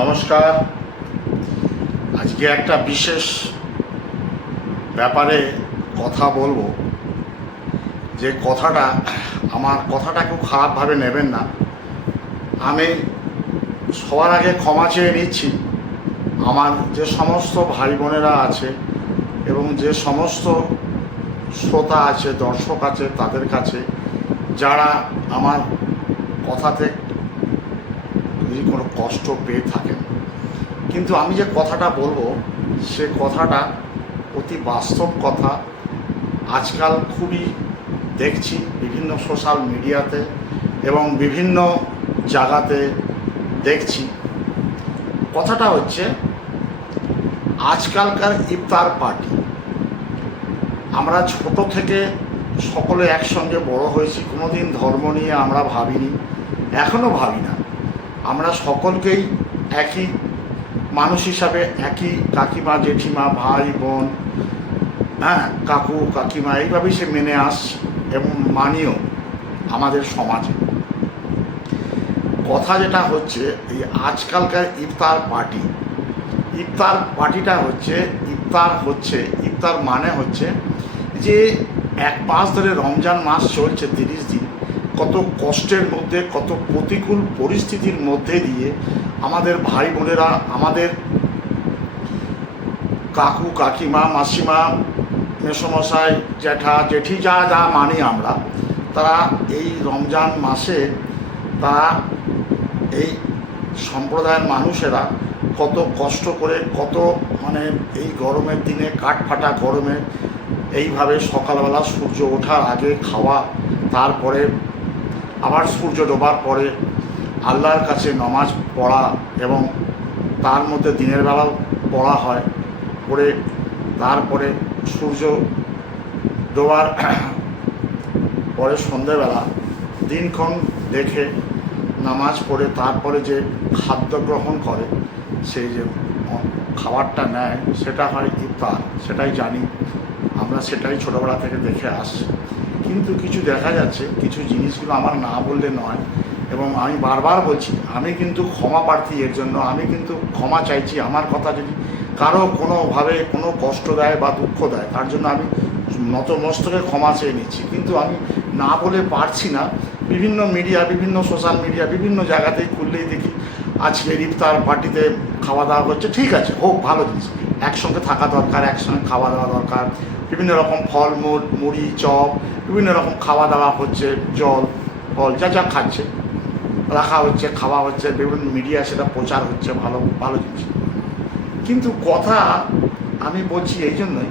নমস্কার। আজকে একটা বিশেষ ব্যাপারে কথা বলবো, যে আমার কথাটা খুব খারাপভাবে নেবেন না। আমি সবার আগে ক্ষমা চেয়ে নিচ্ছি আমার যে সমস্ত ভাই বোনেরা আছে এবং যে সমস্ত শ্রোতা আছে, দর্শক আছে, তাদের কাছে, যারা আমার কথাতে যদি কোনো কষ্ট পেয়ে থাকেন। কিন্তু আমি যে কথাটা বলবো সে কথাটা অতি বাস্তব কথা। আজকাল খুবই দেখছি বিভিন্ন সোশ্যাল মিডিয়াতে এবং বিভিন্ন জায়গাতে দেখছি। কথাটা হচ্ছে আজকালকার ইফতার পার্টি। আমরা ছোট থেকে সকলে একসঙ্গে বড় হয়েছি, কোনোদিন ধর্ম নিয়ে আমরা ভাবিনি, এখনও ভাবি না। আমরা সকলকেই একই মানুষ হিসাবে, একই কাকিমা জেঠিমা ভাই বোন, কাকু কাকিমা, এইভাবেই সে মেনে আসছে এবং মানিও আমাদের সমাজে। কথা যেটা হচ্ছে এই আজকালকার ইফতার পার্টিটা হচ্ছে ইফতার মানে হচ্ছে যে এক মাস ধরে রমজান মাস চলছে, 30 দিন, কত কষ্টের মধ্যে, কত প্রতিকূল পরিস্থিতির মধ্যে দিয়ে আমাদের ভাই বোনেরা, আমাদের কাকু কাকিমা মাসিমা মেসোমশাই জ্যাঠা জেঠি যা যা মানি আমরা, তারা এই রমজান মাসে তারা এই সম্প্রদায়ের মানুষেরা কত কষ্ট করে, কত এই গরমের দিনে, কাঠফাটা গরমে, এইভাবে সকালবেলা সূর্য ওঠার আগে খাওয়া, তারপরে আবার সূর্য ডোবার পরে আল্লাহর কাছে নামাজ পড়া, এবং তার মধ্যে দিনের বেলাও পড়া হয়, পড়ে তারপরে সূর্য ডোবার পরে সন্ধ্যেবেলা দিনক্ষণ দেখে নামাজ পড়ে তারপরে যে খাদ্য গ্রহণ করে, সেই যে খাবারটা নেয় সেটা হয় ইফতার। সেটাই জানি আমরা, সেটাই ছোটোবেলা থেকে দেখে আসছি। কিন্তু কিছু দেখা যাচ্ছে, কিছু জিনিসগুলো আমার না বললে নয়, এবং আমি বারবার বলছি, আমি কিন্তু ক্ষমা প্রার্থী এর জন্য। আমি কিন্তু ক্ষমা চাইছি। আমার কথা যদি কারো কোনোভাবে কোনো কষ্ট দেয় বা দুঃখ দেয়, তার জন্য আমি নতমস্তকে ক্ষমা চেয়ে নিচ্ছি। কিন্তু আমি না বলে পারছি না। বিভিন্ন মিডিয়া, বিভিন্ন সোশ্যাল মিডিয়া, বিভিন্ন জায়গাতেই খুললেই দেখি আজকের ইফতার পার্টিতে খাওয়া দাওয়া হচ্ছে। ঠিক আছে, হোক, ভালো জিনিস, একসঙ্গে থাকা দরকার, একসঙ্গে খাওয়া দাওয়া দরকার। বিভিন্ন রকম ফলমূল, মুড়ি, চপ, বিভিন্ন রকম খাওয়া দাওয়া হচ্ছে, জল ফল যা যা খাচ্ছে রাখা হচ্ছে, খাওয়া হচ্ছে, বিভিন্ন মিডিয়া সেটা প্রচার হচ্ছে, ভালো ভালো জিনিস। কিন্তু কথা আমি বলছি এই জন্যই,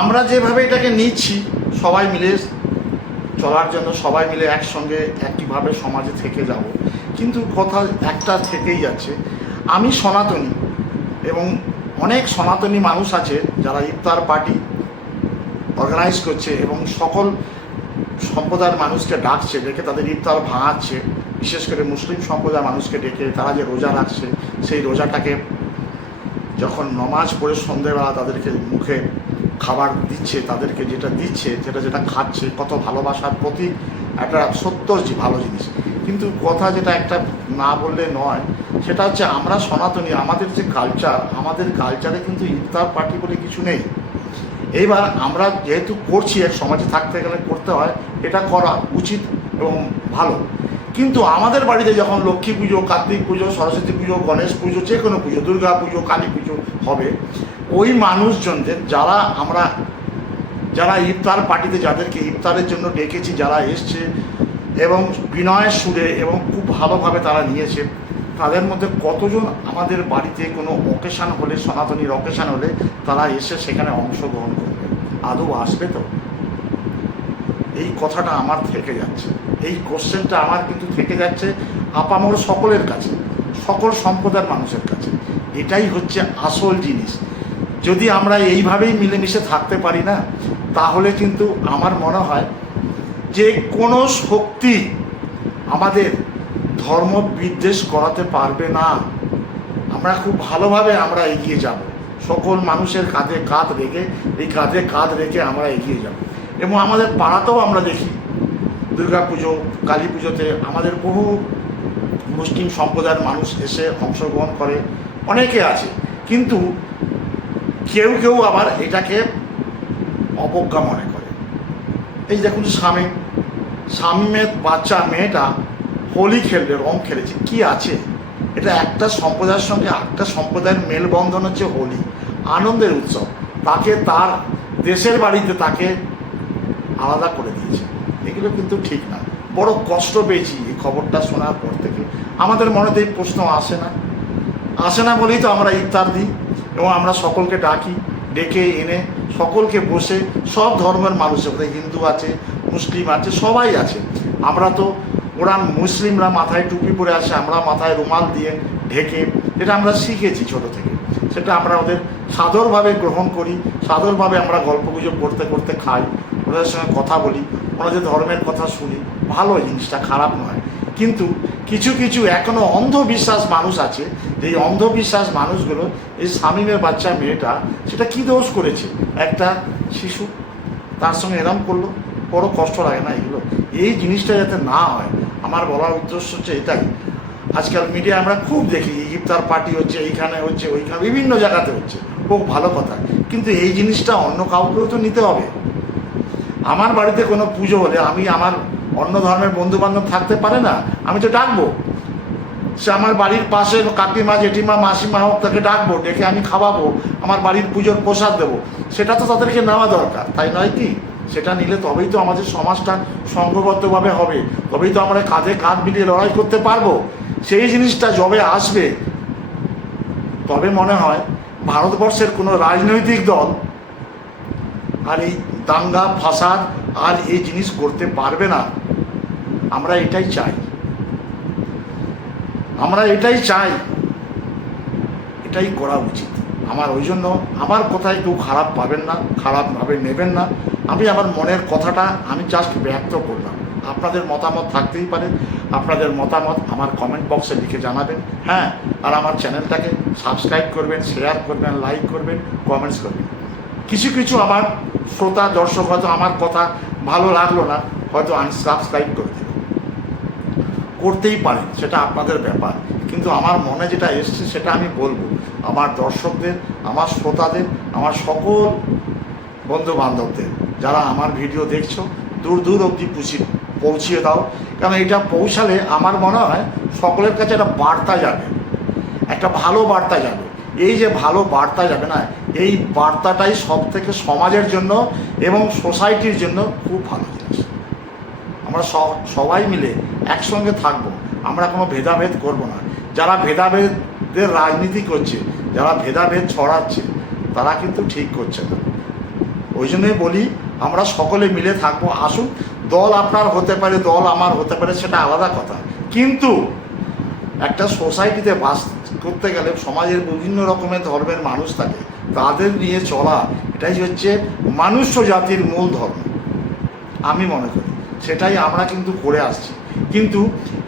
আমরা যেভাবে এটাকে নিচ্ছি সবাই মিলে চলার জন্য, সবাই মিলে একসঙ্গে একইভাবে সমাজে থেকে যাব, কিন্তু কথা একটা থেকেই যাচ্ছে। আমি সনাতনী, এবং অনেক সনাতনী মানুষ আছে যারা ইফতার পার্টি অর্গানাইজ করছে এবং সকল সম্প্রদায়ের মানুষকে ডাকছে, ডেকে তাদের ইফতার ভাঙাচ্ছে। বিশেষ করে মুসলিম সম্প্রদায়ের মানুষকে ডেকে তারা যে রোজা রাখছে, সেই রোজাটাকে যখন নমাজ পড়ে সন্ধ্যেবেলা তাদেরকে মুখে খাবার দিচ্ছে, তাদেরকে যেটা দিচ্ছে, যেটা খাচ্ছে, কত ভালোবাসার প্রতীক, একটা সত্য ভালো জিনিস। কিন্তু কথা যেটা একটা না বললে নয়, সেটা হচ্ছে আমরা সনাতনী, আমাদের যে কালচার, আমাদের কালচারে কিন্তু ইফতার পার্টি বলে কিছু নেই। এইবার আমরা যেহেতু করছি, এক সমাজে থাকতে গেলে করতে হয়, এটা করা উচিত এবং ভালো। কিন্তু আমাদের বাড়িতে যখন লক্ষ্মী পুজো, কার্তিক পুজো, সরস্বতী পুজো, গণেশ পুজো, যে কোনো পুজো, দুর্গা পুজো, কালী পুজো হবে, ওই মানুষজনদের যারা ইফতার পার্টিতে, যাদেরকে ইফতারের জন্য ডেকেছি, যারা এসছে এবং বিনয়ের সুরে এবং খুব ভালোভাবে তারা নিয়েছে, তাদের মধ্যে কতজন আমাদের বাড়িতে কোনো অকেশান হলে, সনাতনীর অকেশান হলে তারা এসে সেখানে অংশগ্রহণ করবে? আদৌ আসবে তো? এই কথাটা আমার থেকে যাচ্ছে, এই কোশ্চেনটা আমার কিন্তু থেকে যাচ্ছে আপামর সকলের কাছে, সকল সম্প্রদায়ের মানুষের কাছে। এটাই হচ্ছে আসল জিনিস। যদি আমরা এইভাবেই মিলেমিশে থাকতে পারি না, তাহলে কিন্তু আমার মনে হয় যে কোনো শক্তি আমাদের ধর্ম বিদ্বেষ করাতে পারবে না। আমরা খুব ভালোভাবে আমরা এগিয়ে যাব, সকল মানুষের কাঁধে কাঁধ রেখে, এই কাঁধে কাঁধ রেখে আমরা এগিয়ে যাব। এবং আমাদের পাড়াতেও আমরা দেখি দুর্গা পুজো, কালী পুজোতে আমাদের বহু মুসলিম সম্প্রদায়ের মানুষ এসে অংশগ্রহণ করে, অনেকে আছে, কিন্তু কেউ কেউ আবার এটাকে অবজ্ঞা মনে করে। এই দেখুন শামীমের বাচ্চা মেয়েটা হোলি খেলবে, রং খেলেছে, কি আছে? এটা একটা সম্প্রদায়ের সঙ্গে একটা সম্প্রদায়ের মেলবন্ধন হচ্ছে হোলি, আনন্দের উৎসব। তাকে তার দেশের বাড়িতে তাকে আলাদা করে দিয়েছে, এগুলো কিন্তু ঠিক না। বড় কষ্ট পেয়েছি এই খবরটা শোনার পর থেকে। আমাদের মনেতে এই প্রশ্ন আসে না বলেই তো আমরা ইফতার দিই এবং আমরা সকলকে ডাকি, ডেকে এনে সকলকে বসে, সব ধর্মের মানুষ, হিন্দু আছে, মুসলিম আছে, সবাই আছে। আমরা তো, ওরা মুসলিমরা মাথায় টুপি পরে আসে, আমরা মাথায় রুমাল দিয়ে ঢেকে, যেটা আমরা শিখেছি ছোট থেকে, সেটা আমরা ওদের সাদরভাবে গ্রহণ করি, সাদরভাবে আমরা গল্পগুজব করতে করতে খাই, ওদের সঙ্গে কথা বলি, ওনাদের ধর্মের কথা শুনি, ভালো জিনিসটা, খারাপ নয়। কিন্তু কিছু কিছু এখনও অন্ধবিশ্বাস মানুষ আছে, এই অন্ধবিশ্বাস মানুষগুলো, এই শামীমের বাচ্চা মেয়েটা, সেটা কি দোষ করেছে? একটা শিশু তার সঙ্গে এরম করলো, বড় কষ্ট লাগে না এগুলো? এই জিনিসটা যাতে না হয়, আমার বলার উদ্দেশ্য হচ্ছে এটাই। আজকাল মিডিয়া আমরা খুব দেখি, ইফতার পার্টি হচ্ছে, এইখানে হচ্ছে, ওইখানে, বিভিন্ন জায়গাতে হচ্ছে, খুব ভালো কথা, কিন্তু এই জিনিসটা অন্য কাউকেও তো নিতে হবে। আমার বাড়িতে কোনো পুজো হলে আমি, আমার অন্য ধর্মের বন্ধু বান্ধব থাকতে পারে না, আমি তো ডাকবো। সে আমার বাড়ির পাশে কাকিমা, জেঠিমা, মাসিমা হোক, তাকে ডাকবো, ডেকে আমি খাওয়াবো, আমার বাড়ির পুজোর প্রসাদ দেবো, সেটা তো তাদেরকে নেওয়া দরকার, তাই নয় কি? সেটা নিলে তবেই তো আমাদের সমাজটা সংঘবদ্ধভাবে হবে, তবেই তো আমরা কাঁধে কাঁধ মিলিয়ে লড়াই করতে পারবো। সেই জিনিসটা যবে আসবে, তবে মনে হয় ভারতবর্ষের কোনো রাজনৈতিক দল আর এই দাঙ্গা ফাসাদ আর এই জিনিস করতে পারবে না। আমরা এটাই চাই, এটাই করা উচিত আমার। ওই জন্য আমার কথায় কেউ খারাপ পাবেন না, খারাপভাবে নেবেন না। আমি আমার মনের কথাটা আমি জাস্ট ব্যক্ত করলাম। আপনাদের মতামত থাকতেই পারে, আপনাদের মতামত আমার কমেন্ট বক্সে লিখে জানাবেন। হ্যাঁ, আর আমার চ্যানেলটাকে সাবস্ক্রাইব করবেন, শেয়ার করবেন, লাইক করবেন, কমেন্টস করবেন। কিছু কিছু আমার শ্রোতা দর্শক হয়তো আমার কথা ভালো লাগলো না, হয়তো আনসাবস্ক্রাইব করে দেবেন, করতেই পারেন, সেটা আপনাদের ব্যাপার। কিন্তু আমার মনে যেটা এসছে সেটা আমি বলবো আমার দর্শকদের, আমার শ্রোতাদের, আমার সকল বন্ধু বান্ধবদের, যারা আমার ভিডিও দেখছো, দূর দূর অবধি পৌঁছিয়ে দাও। কারণ এটা পৌঁছালে আমার মনে হয় সকলের কাছে একটা বার্তা যাবে, একটা ভালো বার্তা যাবে। এই যে ভালো বার্তা যাবে না, এই বার্তাটাই সব থেকে সমাজের জন্য এবং সোসাইটির জন্য খুব ভালো জিনিস। আমরা সবাই মিলে একসঙ্গে থাকবো, আমরা কোনো ভেদাভেদ করব না। যারা ভেদাভেদের রাজনীতি করছে, যারা ভেদাভেদ ছড়াচ্ছে, তারা কিন্তু ঠিক করছে না। ওই জন্যই বলি আমরা সকলে মিলে থাকবো। আসুন, দল আপনার হতে পারে, দল আমার হতে পারে, সেটা আলাদা কথা, কিন্তু একটা সোসাইটিতে বাস করতে গেলে সমাজের বিভিন্ন রকমের ধর্মের মানুষ থাকে, তাদের নিয়ে চলা, এটাই হচ্ছে মনুষ্য জাতির মূল ধর্ম আমি মনে করি। সেটাই আমরা কিন্তু করে আসছি। কিন্তু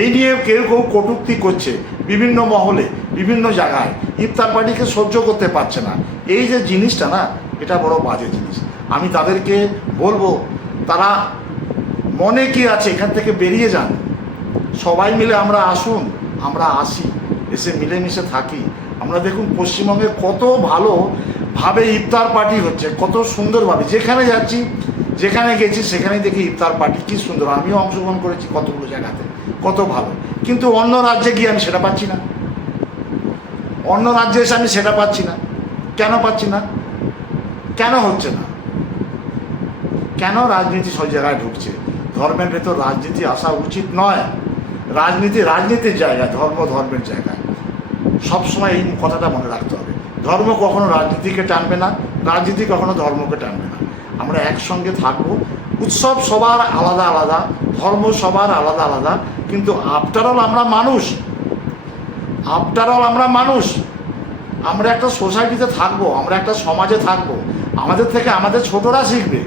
এই নিয়ে কেউ কেউ কটূক্তি করছে বিভিন্ন মহলে, বিভিন্ন জায়গায়, ইফতার পার্টিকে সহ্য করতে পারছে না। এই যে জিনিসটা না, এটা বড় বাজে জিনিস। আমি তাদেরকে বলবো, তারা মনে কি আছে, এখান থেকে বেরিয়ে যান। সবাই মিলে আমরা আসুন, আমরা আসি, এসে মিলেমিশে থাকি। আমরা দেখুন পশ্চিমবঙ্গে কত ভালোভাবে ইফতার পার্টি হচ্ছে, কত সুন্দরভাবে। যেখানে যাচ্ছি, যেখানে গেছি, সেখানেই দেখি ইফতার পার্টি, কী সুন্দর। আমিও অংশগ্রহণ করেছি কতগুলো জায়গাতে, কত ভালো। কিন্তু অন্য রাজ্যে গিয়ে আমি সেটা পাচ্ছি না, অন্য রাজ্যে এসে আমি সেটা পাচ্ছি না। কেন পাচ্ছি না? কেন হচ্ছে না? কেন রাজনীতি সব জায়গায় ঢুকছে? ধর্মের ভেতর রাজনীতি আসা উচিত নয়। রাজনীতি রাজনীতির জায়গায়, ধর্ম ধর্মের জায়গায়। সবসময় এই কথাটা মনে রাখতে হবে। ধর্ম কখনো রাজনীতিকে টানবে না, রাজনীতি কখনো ধর্মকে টানবে না। আমরা একসঙ্গে থাকবো। উৎসব সবার আলাদা আলাদা, ধর্ম সবার আলাদা আলাদা, কিন্তু আফটার অল আমরা মানুষ। আমরা একটা সোসাইটিতে থাকবো, আমরা একটা সমাজে থাকবো। আমাদের থেকে আমাদের ছোটরা শিখবে,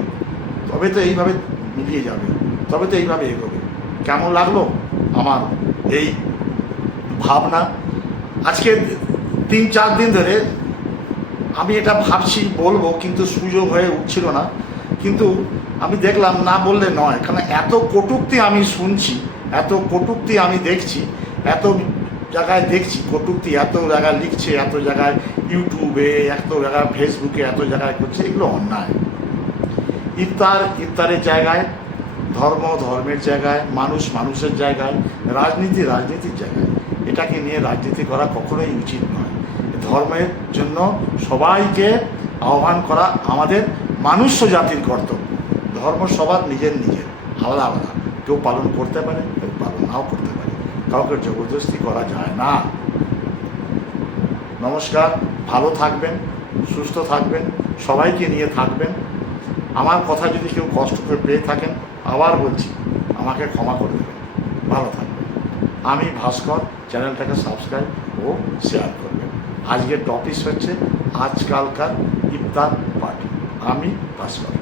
তবে তো এইভাবে মিলিয়ে যাবে, তবে তো এইভাবে এগোবে। কেমন লাগলো আমার এই ভাবনা? আজকে 3-4 দিন ধরে আমি এটা ভাবছি, বলবো, কিন্তু সুযোগ হয়ে উঠছিল না। কিন্তু আমি দেখলাম না বললে নয়, কারণ এত কটূক্তি আমি শুনছি, এত কটূক্তি আমি দেখছি, এত জায়গায় দেখছি কটূক্তি, এত জায়গায় লিখছে, এত জায়গায় ইউটিউবে, এত জায়গায় ফেসবুকে, এত জায়গায় করছে, এগুলো অন্যায়। ইফতারের জায়গায়, ধর্মের জায়গায়, মানুষের জায়গায়, রাজনীতির জায়গায় এটাকে নিয়ে রাজনীতি করা কখনোই উচিত নয়। ধর্মের জন্য সবাইকে আহ্বান করা আমাদের মনুষ্য জাতির কর্তব্য। ধর্ম সবার নিজের আলাদা আলাদা, কেউ পালন করতে পারে, কেউ পালন নাও করতে পারে, কাউকে জবরদস্তি করা যায় না। নমস্কার, ভালো থাকবেন, সুস্থ থাকবেন, সবাইকে নিয়ে থাকবেন। আমার কথা যদি কেউ কষ্ট করে পেয়ে থাকেন, আবার বলছি, আমাকে ক্ষমা করে দেবেন। ভালো থাকবেন। আমি ভাস্কর, চ্যানেলটাকে সাবস্ক্রাইব ও শেয়ার করবেন। আজকের টপিক হচ্ছে আজকালকার ইফতার পার্টি। আমি ভাস্কর।